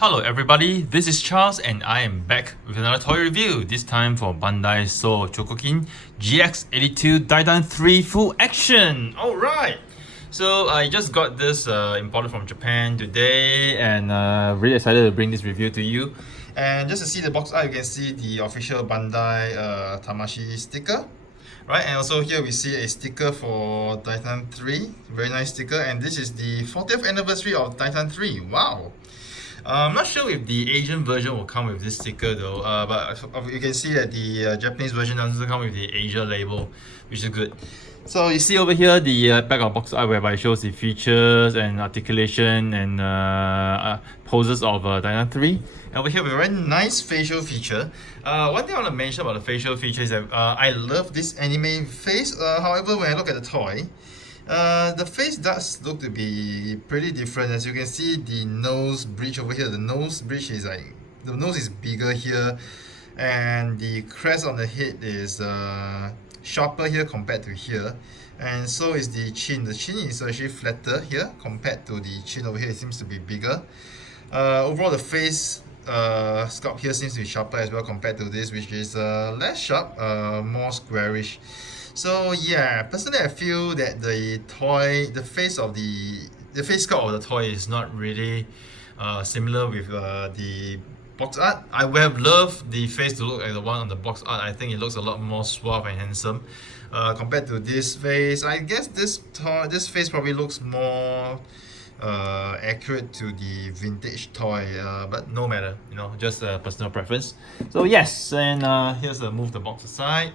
Hello everybody, this is Charles and I am back with another toy review, this time for Bandai Chogokin GX-82 Daitarn 3 Full Action! Alright! So I just got this imported from Japan today and really excited to bring this review to you. And just to see the box art, you can see the official Bandai Tamashii sticker. Right, and also here we see a sticker for Daitarn 3, very nice sticker, and this is the 40th anniversary of Daitarn 3, wow! I'm not sure if the Asian version will come with this sticker though, but you can see that the Japanese version doesn't come with the Asia label, which is good. So you see over here the back of box art whereby it shows the features and articulation and poses of Daitarn 3. And over here we have a very nice facial feature. One thing I want to mention about the facial feature is that I love this anime face. However, when I look at the toy, the face does look to be pretty different. As you can see, the nose bridge over here, the nose bridge is like, the nose is bigger here, and the crest on the head is sharper here compared to here, and so is the chin. The chin is actually flatter here compared to the chin over here. It seems to be bigger. Overall, the face sculpt here seems to be sharper as well compared to this, which is less sharp, more squarish. So yeah, personally I feel that the toy, the face sculpt of the toy is not really similar with the box art. I would have loved the face to look like the one on the box art. I think it looks a lot more suave and handsome compared to this face. I guess this face probably looks more accurate to the vintage toy, but no matter, you know, just a personal preference. So yes, and here's move the box aside.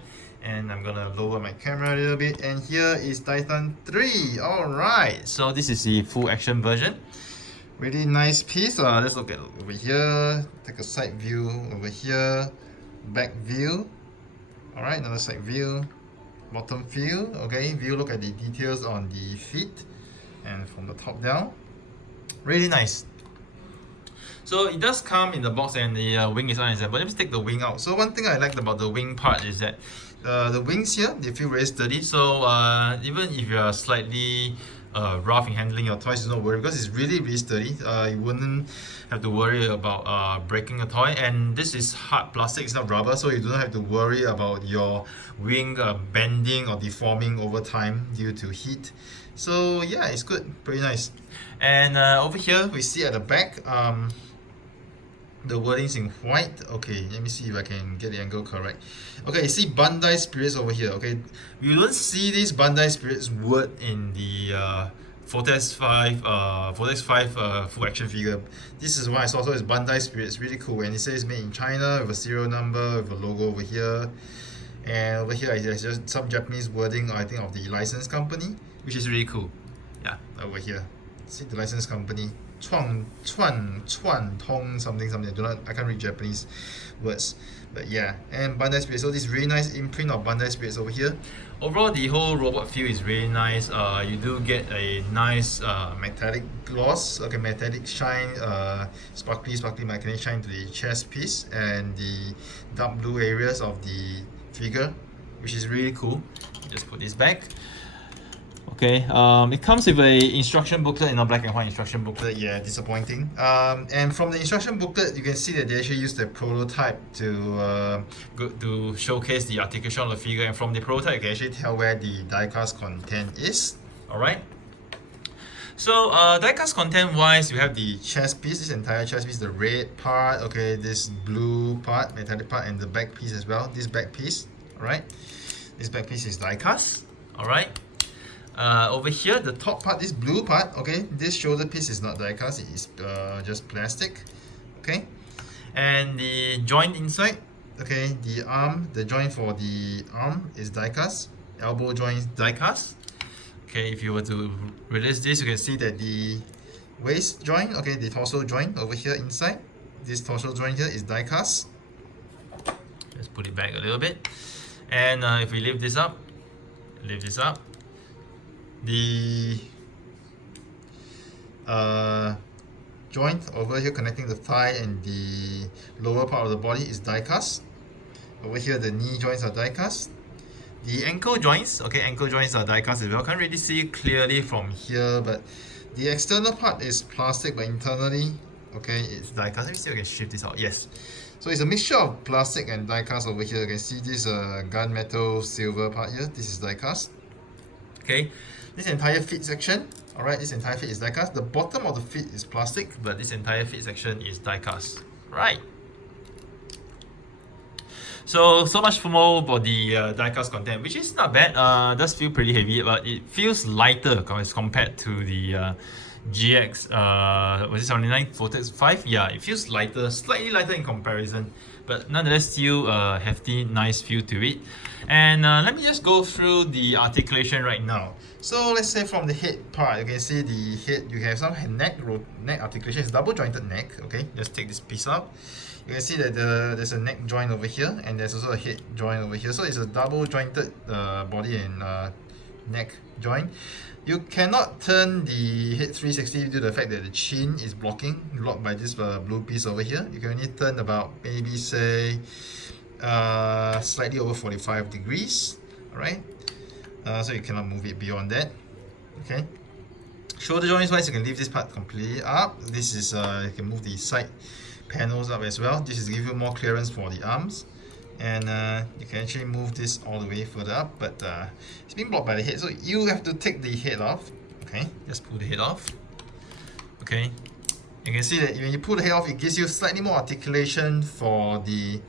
And I'm gonna lower my camera a little bit, and here is Daitarn 3. Alright, so this is the full action version. Really nice piece. Let's look at over here, take a side view over here, back view. Alright, another side view, bottom view. Okay, view, look at the details on the feet and from the top down. Really nice. So it does come in the box and the wing is unassembled. Let me take the wing out. So one thing I liked about the wing part is that the wings here, they feel very sturdy. So even if you are slightly rough in handling your toys, don't worry, because it's really sturdy. You wouldn't have to worry about breaking a toy. And this is hard plastic, it's not rubber, so you don't have to worry about your wing bending or deforming over time due to heat. So yeah, it's good, pretty nice. And over here we see at the back, the wording's in white. Okay, let me see if I can get the angle correct. Okay, you see Bandai Spirits over here. Okay, you don't see this Bandai Spirits word in the Vortex 5 full action figure. This is what I saw. So it's Bandai Spirits, really cool. And it says made in China with a serial number, with a logo over here. And over here there's just some Japanese wording, I think, of the license company, which is really cool. Yeah, over here. See the license company. Chuan Tong something. I can't read Japanese words, but yeah. And Bandai Spirits. So this really nice imprint of Bandai Spirits over here. Overall, the whole robot feel is really nice. You do get a nice metallic gloss, okay, metallic shine, sparkly metallic shine to the chest piece and the dark blue areas of the figure, which is really cool. Just put this back. Okay, it comes with a instruction booklet, in a black and white instruction booklet. Yeah, disappointing. And from the instruction booklet, you can see that they actually used the prototype to showcase the articulation of the figure. And from the prototype, you can actually tell where the diecast content is. All right. So diecast content wise, you have the chest piece, this entire chest piece, the red part. Okay, this blue part, metallic part, and the back piece as well. This back piece. All right. This back piece is diecast. All right. Over here, the top part, this blue part, okay, this shoulder piece is not diecast, it is just plastic, okay. And the joint inside, okay, the arm, the joint for the arm is diecast, elbow joint diecast. Okay, if you were to release this, you can see that the waist joint, okay, the torso joint over here inside, this torso joint here is diecast. Let's put it back a little bit. And if we lift this up, the joint over here connecting the thigh and the lower part of the body is diecast. Over here the knee joints are diecast. The ankle joints, okay, ankle joints are diecast as well. Can't really see it clearly from here, but the external part is plastic, but internally Okay, it's diecast. Let me see if I can shift this out. Yes. So it's a mixture of plastic and diecast over here. You can see this gunmetal silver part here. This is diecast. Okay, this entire feet section. Alright, this entire feet is diecast. The bottom of the feet is plastic, but this entire feet section is diecast. Right. So much for more about the diecast content, which is not bad. Does feel pretty heavy, but it feels lighter as compared to the GX. Was it 79 Vortex 5? Yeah, it feels lighter, slightly lighter in comparison, but nonetheless still a hefty, nice feel to it. And let me just go through the articulation right now. So let's say from the head part, you can see the head. You have some neck articulation. It's double jointed neck. Okay, just take this piece out. You can see that there's a neck joint over here, and there's also a head joint over here. So it's a double jointed body and neck joint. You cannot turn the head 360 due to the fact that the chin is blocked by this blue piece over here. You can only turn about maybe say slightly over 45 degrees. Alright, so you cannot move it beyond that. Okay. Shoulder joints wise, you can leave this part completely up. This is you can move the side panels up as well. This is to give you more clearance for the arms, and you can actually move this all the way further up, but it's being blocked by the head, so you have to take the head off. Okay, just pull the head off. Okay, you can see that when you pull the head off, it gives you slightly more articulation for the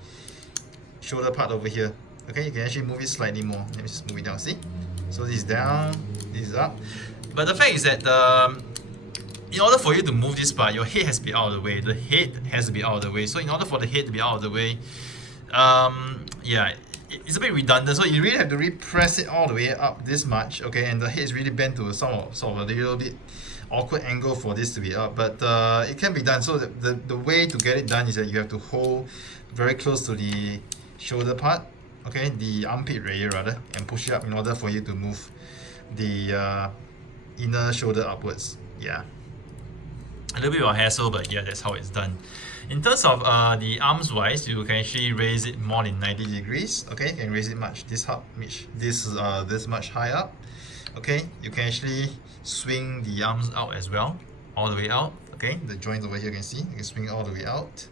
shoulder part over here. Okay, you can actually move it slightly more. Let me just move it down. See, so this is down, this is up. But the fact is that in order for you to move this part, your head has to be out of the way. The head has to be out of the way. So in order for the head to be out of the way, yeah, it's a bit redundant. So you really have to repress it all the way up this much. Okay, and the head is really bent to sort of a little bit awkward angle for this to be up. But it can be done. So the way to get it done is that you have to hold very close to the shoulder part. Okay, the armpit area rather, and push it up in order for you to move the inner shoulder upwards. Yeah. A little bit of a hassle, but yeah, that's how it's done. In terms of the arms wise, you can actually raise it more than 90 degrees. Okay, you can raise it this much high up. Okay, you can actually swing the arms out as well, all the way out. Okay, the joints over here you can see, you can swing it all the way out.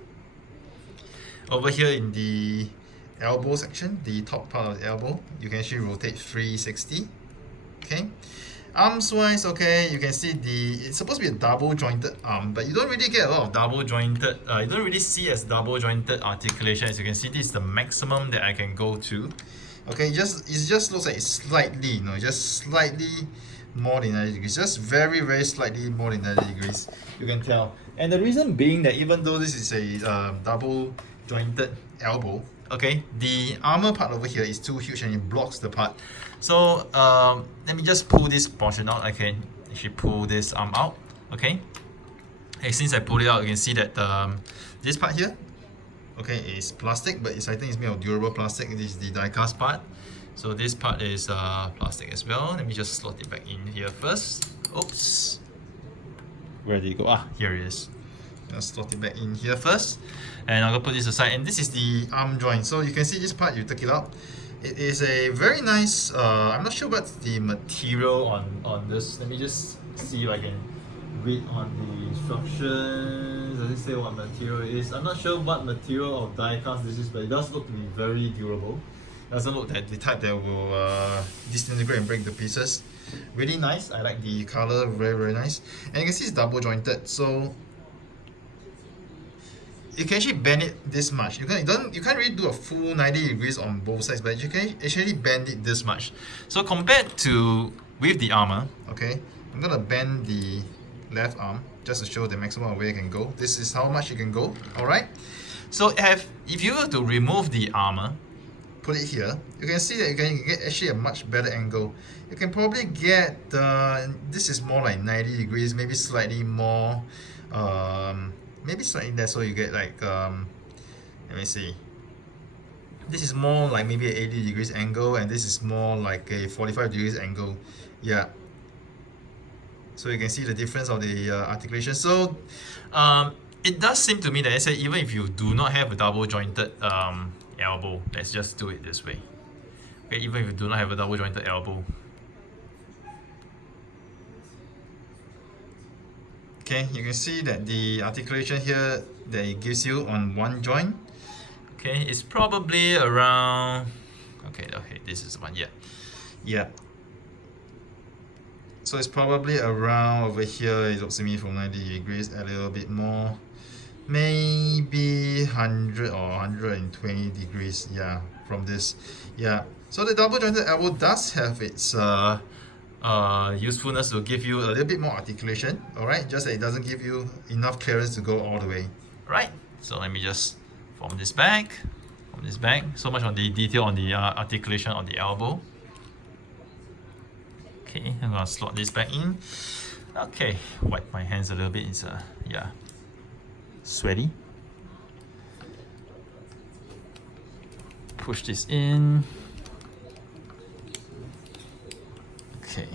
Over here in the elbow section, the top part of the elbow, you can actually rotate 360. Okay. Arms wise, okay, you can see it's supposed to be a double jointed arm, but you don't really get a lot of double jointed, you don't really see as double jointed articulation. As you can see, this is the maximum that I can go to. Okay, it just looks like it's slightly, just slightly more than 90 degrees, just very, very slightly more than 90 degrees, you can tell. And the reason being that even though this is a double jointed elbow, okay, the armor part over here is too huge and it blocks the part. So let me just pull this portion out. I can actually pull this arm out. Okay, since I pulled it out, you can see that this part here, okay, is plastic, but I think it's made of durable plastic. This is the die-cast part. So this part is plastic as well. Let me just slot it back in here first. Oops, where did it go? Ah, here it is. Just slot it back in here first, and I'm gonna put this aside. And this is the arm joint. So you can see this part, you take it out. It is a very nice, I'm not sure what's the material on this. Let me just see if I can read on the instructions. Does it say what material it is? I'm not sure what material of die cast this is, but it does look to be very durable. It doesn't look like the type that will disintegrate and break the pieces. Really nice. I like the color, very, very nice. And you can see it's double jointed. So you can actually bend it this much. You can't really do a full 90 degrees on both sides, but you can actually bend it this much. So compared to with the armor, okay, I'm gonna bend the left arm just to show the maximum of where you can go. This is how much you can go. Alright. So if you were to remove the armor, put it here, you can see that you can get actually a much better angle. You can probably get this is more like 90 degrees, maybe slightly more. Maybe slightly less, so you get like let me see, this is more like maybe an 80 degrees angle, and this is more like a 45 degrees angle. Yeah, so you can see the difference of the articulation. So it does seem to me that I say even if you do not have a double jointed elbow, let's just do it this way. Okay, even if you do not have a double jointed elbow, Okay, you can see that the articulation here that it gives you on one joint, okay, it's probably around, okay, this is one, yeah. So it's probably around over here, it looks to me from 90 degrees, a little bit more, maybe 100 or 120 degrees, yeah, from this, yeah. So the double jointed elbow does have its usefulness to give you a little bit more articulation, alright, just that it doesn't give you enough clearance to go all the way, right? So let me just form this back, so much on the detail on the articulation of the elbow. Okay, I'm gonna slot this back in. Okay, wipe my hands a little bit, it's yeah, sweaty. Push this in. Okay.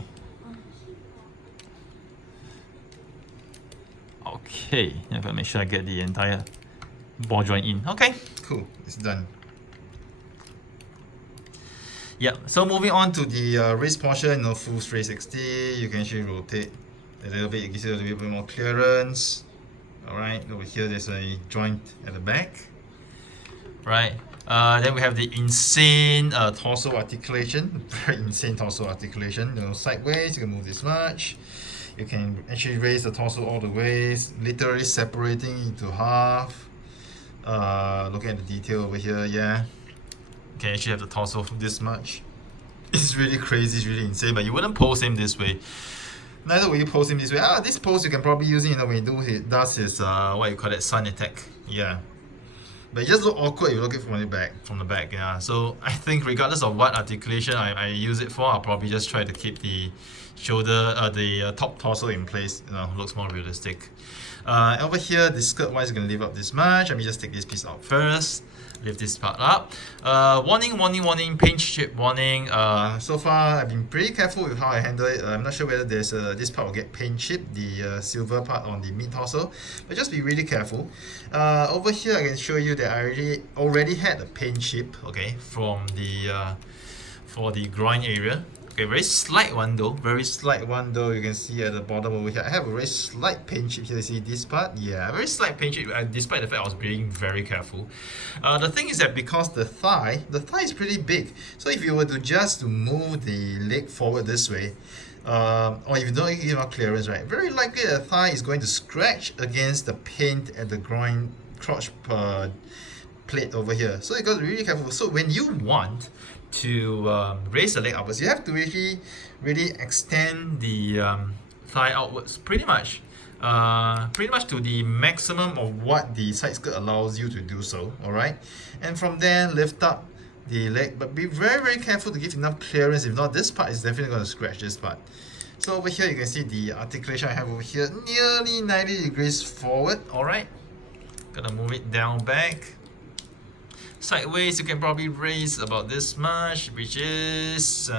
Okay, I'm gonna make sure I get the entire ball joint in. Okay, cool, it's done. Yeah, so moving on to the wrist portion, full 360, you can actually rotate a little bit, it gives you a little bit more clearance. Alright, over here there's a joint at the back. Right, then we have the insane torso articulation, very insane torso articulation. Sideways, you can move this much. You can actually raise the torso all the way, literally separating into half. Looking at the detail over here, yeah. You can actually have the torso this much. It's really crazy, it's really insane, but you wouldn't pose him this way. Neither will you pose him this way. This pose you can probably use it, when he does his what you call it, sun attack. Yeah. But it just look awkward if you look at it from the back, yeah. So I think regardless of what articulation I use it for, I'll probably just try to keep the shoulder, the top torso in place. Looks more realistic. Over here, the skirt wise, you're gonna lift up this much. Let me just take this piece out first. Lift this part up. Warning, paint chip warning. So far I've been pretty careful with how I handle it. I'm not sure whether there's this part will get paint chipped, the silver part on the mid torso, but just be really careful. Over here I can show you that I already had a paint chip, okay, from the for the groin area. Okay, very slight one though, you can see at the bottom over here. I have a very slight paint chip here, you see this part? Yeah, very slight paint chip, despite the fact I was being very careful. The thing is that because the thigh is pretty big, so if you were to just move the leg forward this way, or if you don't give enough clearance, right, very likely the thigh is going to scratch against the paint at the groin crotch plate over here. So you got to be really careful. So when you want to raise the leg upwards, you have to really extend the thigh outwards pretty much to the maximum of what the side skirt allows you to do so, alright? And from there, lift up the leg, but be very careful to give enough clearance. If not, this part is definitely going to scratch this part. So over here, you can see the articulation I have over here, nearly 90 degrees forward, alright? Gonna move it down back. Sideways, you can probably raise about this much, which is,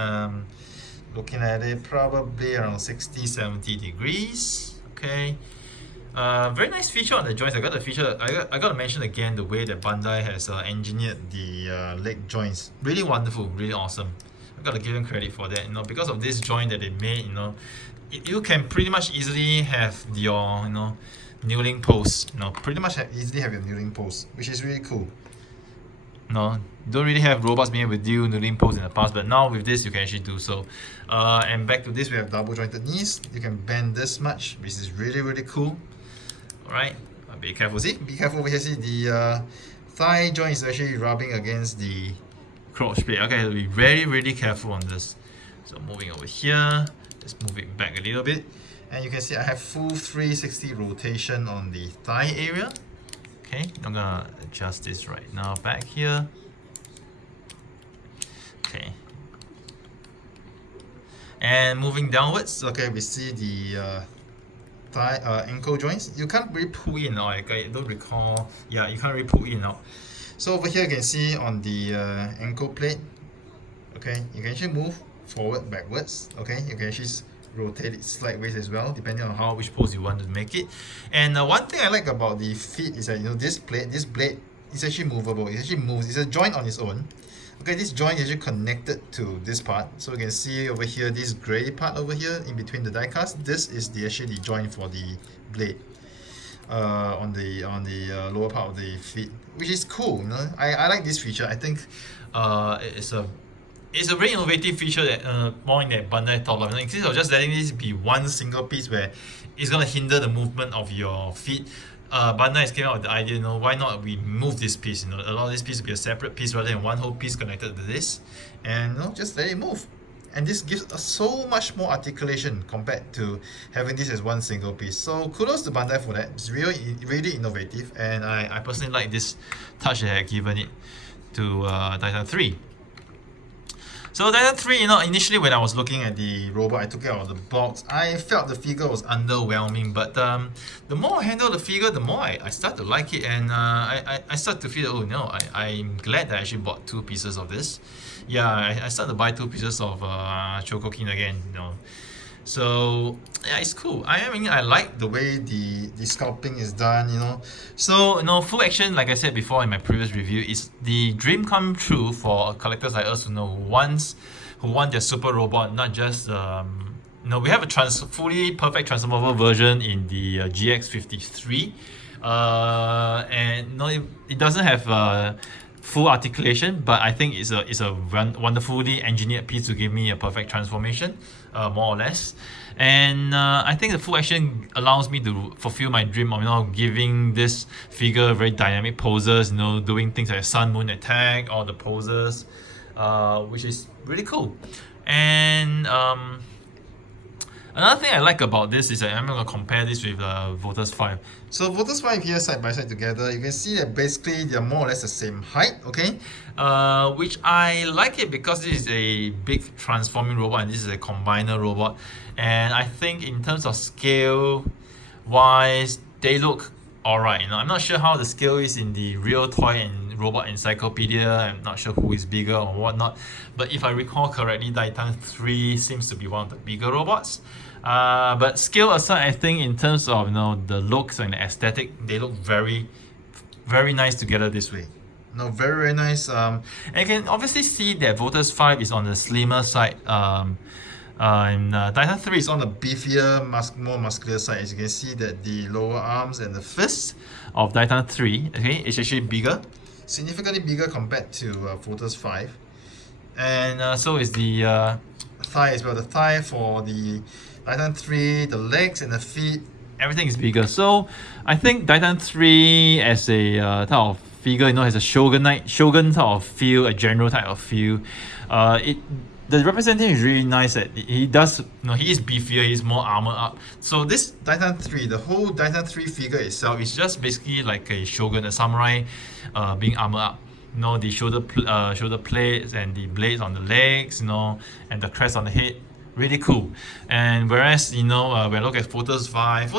looking at it, probably around 60-70 degrees. Okay. Very nice feature on the joints. I got to mention again the way that Bandai has engineered the leg joints. Really wonderful, really awesome. I got to give them credit for that. Because of this joint that they made, you can pretty much easily have your, kneeling pose. Pretty much easily have your kneeling pose, which is really cool. Don't really have robots being able to do kneeling pose in the past, but now with this you can actually do so. And back to this, we have double jointed knees. You can bend this much, which is really cool. Alright, be careful. See, be careful over here. See, the thigh joint is actually rubbing against the crotch plate. Okay, be really careful on this. So moving over here, let's move it back a little bit, and you can see I have full 360 rotation on the thigh area. Okay, I'm gonna adjust this right now back here. Okay. And moving downwards, okay, we see the thigh, ankle joints. You can't really pull in, or I don't recall. Yeah, you can't really pull in out. So over here you can see on the ankle plate, okay, you can actually move forward, backwards. Okay, you can actually rotate it sideways as well, depending on which pose you want to make it. And one thing I like about the feet is that this blade is actually movable. It actually moves. It's a joint on its own. Okay, this joint is actually connected to this part. So you can see over here, this gray part over here in between the diecast. This is actually the joint for the blade on the lower part of the feet, which is cool. You know, I like this feature. I think it's a very innovative feature that more in that Bandai thought of. Instead of just letting this be one single piece where it's gonna hinder the movement of your feet, Bandai has came out with the idea, you know, why not we move this piece, you know, allow this piece to be a separate piece rather than one whole piece connected to this, and you know, just let it move. And this gives us so much more articulation compared to having this as one single piece. So kudos to Bandai for that. It's really innovative, and I personally like this touch that I've given it to Daitarn 3. So Daitarn 3, you know, initially when I was looking at the robot, I took it out of the box, I felt the figure was underwhelming, but the more I handle the figure, the more I start to like it, and I start to feel, oh no, I'm glad that I actually bought 2 pieces of this. Yeah, I started to buy 2 pieces of Chogokin again, you know. So yeah, it's cool. I mean, I like the way the sculpting is done, you know. So you know, full action, like I said before in my previous review, is the dream come true for collectors like us who want their super robot, not just you know, we have a fully perfect transformable version in the GX-53, and no, it doesn't have full articulation, but I think it's a wonderfully engineered piece to give me a perfect transformation, more or less. And I think the full action allows me to fulfill my dream of, you know, giving this figure very dynamic poses, you know, doing things like sun moon attack, all the poses, which is really cool. And another thing I like about this is that I'm going to compare this with Voters 5. So Voters 5 here side by side together, you can see that basically they're more or less the same height, okay? Which I like it because this is a big transforming robot and this is a combiner robot. And I think in terms of scale wise, they look alright. You know, I'm not sure how the scale is in the real toy and robot encyclopedia. I'm not sure who is bigger or whatnot. But if I recall correctly, Daitarn 3 seems to be one of the bigger robots. But scale aside, I think in terms of, you know, the looks and the aesthetic, they look very, very nice together this way. No, very nice. And you can obviously see that Voters 5 is on the slimmer side. And Daitarn 3 is on the beefier, more muscular side. As you can see that the lower arms and the fists of Daitarn 3, okay, is actually bigger, significantly bigger compared to Voters 5. And so is the thigh as well. The thigh for the Daitarn 3, the legs and the feet, everything is bigger. So I think Daitarn 3 as a type of figure, you know, has a shogun type of feel, a general type of feel. The representation is really nice. That he does, you know, he is beefier, he's more armor up. So this Daitarn 3, the whole Daitarn 3 figure itself is just basically like a shogun, a samurai, being armor up. You know, the shoulder plates and the blades on the legs, you know, and the crest on the head. Really cool. And whereas, you know, when I look at Voters 5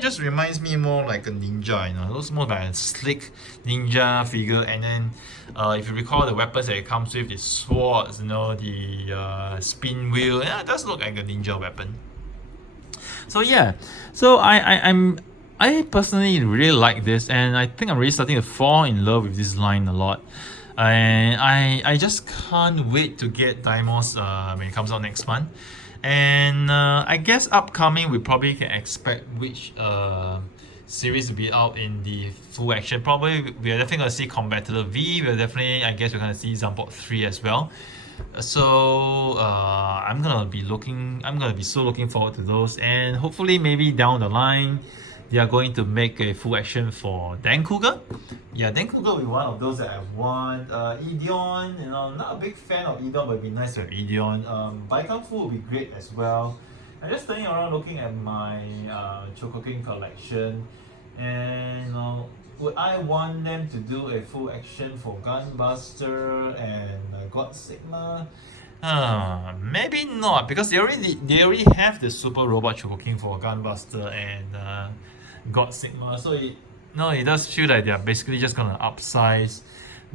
just reminds me more like a ninja, you know, it looks more like a slick ninja figure. And then if you recall the weapons that it comes with, the swords, you know, the spin wheel, yeah, it does look like a ninja weapon. So yeah, so I personally really like this, and I think I'm really starting to fall in love with this line a lot. And I just can't wait to get Daimos when it comes out next month. And I guess upcoming we probably can expect which series to be out in the full action. Probably we are definitely going to see Combattler V. We're definitely, I guess we're going to see Zambot 3 as well. So I'm gonna be so looking forward to those, and hopefully maybe down the line they are going to make a full action for Dan Cougar. Yeah, Dan Cougar will be one of those that I want. Ideon, you know, not a big fan of Ideon, but it'd be nice to have Ideon. Baikang Fu will be great as well. I'm just turning around looking at my Chogokin collection, and you know, would I want them to do a full action for Gunbuster and God Sigma? Maybe not, because they already have the super robot Chogokin for Gunbuster and God Sigma. So it does feel like they're basically just gonna upsize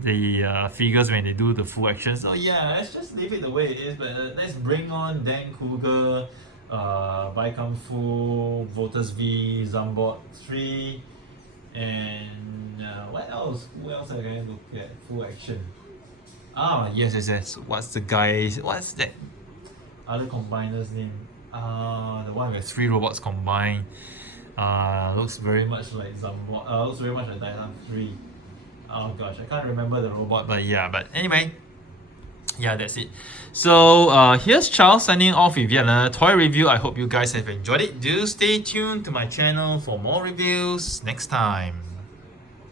the figures when they do the full action. So yeah, let's just leave it the way it is. But let's bring on Dan Cougar, Baikang Fu, Voters V, Zambot 3, and what else? Who else are going to look at full action? Ah, yes. What's the guy's? What's that other combiner's name? The one with 3 robots combined. Looks very much like Zambot. Looks very much like Daitarn 3. Oh gosh, I can't remember the robot, but yeah. But anyway, yeah, that's it. So here's Charles signing off with yet another toy review. I hope you guys have enjoyed it. Do stay tuned to my channel for more reviews next time.